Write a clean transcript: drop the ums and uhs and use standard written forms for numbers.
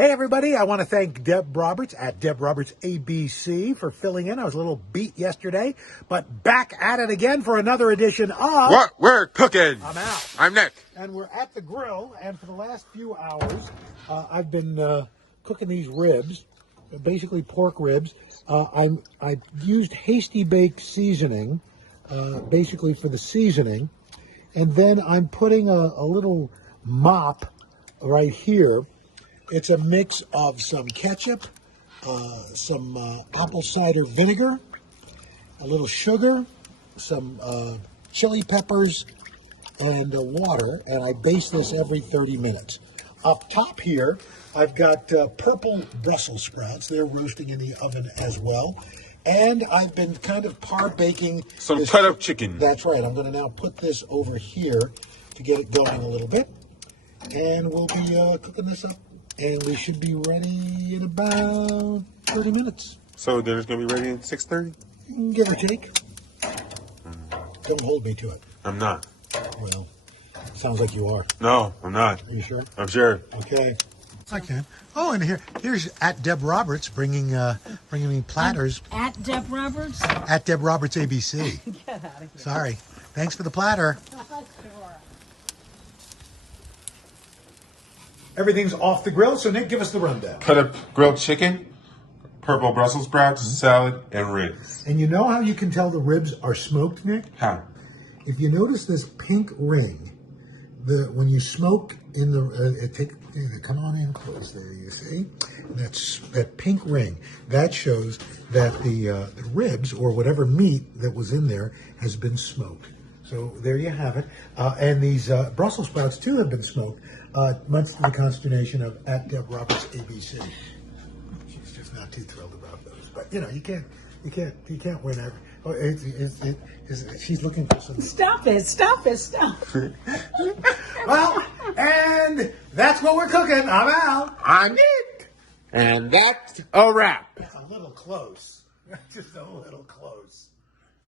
Hey, everybody. I want to thank Deb Roberts at Deb Roberts ABC for filling in. I was a little beat yesterday, but back at it again for another edition of... What we're cooking. I'm out. I'm Nick. And we're at the grill, and for the last few hours, I've been cooking these ribs, basically pork ribs. I used Hasty Bake seasoning, basically for the seasoning, and then I'm putting a little mop right here. It's a mix of some ketchup, some apple cider vinegar, a little sugar, some chili peppers, and water, and I baste this every 30 minutes. Up top here, I've got purple Brussels sprouts. They're roasting in the oven as well. And I've been kind of par-baking some cut-up chicken. That's right. I'm going to now put this over here to get it going a little bit. And we'll be cooking this up. And we should be ready in about 30 minutes. So dinner's going to be ready at 6:30? Give or take. Don't hold me to it. I'm not. Well, sounds like you are. No, I'm not. Are you sure? I'm sure. Okay. I can. Oh, and here's at Deb Roberts bringing me platters. At Deb Roberts? At Deb Roberts ABC. Get out of here. Sorry. Thanks for the platter. Sure. Everything's off the grill, so Nick, give us the rundown. Cut-up grilled chicken, purple Brussels sprouts, salad, and ribs. And you know how you can tell the ribs are smoked, Nick? How? If you notice this pink ring, when you smoke in come on in close there, you see? That pink ring. That shows that the ribs or whatever meat that was in there has been smoked. So there you have it. And these Brussels sprouts too have been smoked, much to the consternation of at Deb Roberts ABC. She's just not too thrilled about those. But you know, you can't win every. Oh, she's looking for some. Stop it. Well, and that's what we're cooking. I'm out. I'm Nick. And that's a wrap. That's a little close. Just a little close.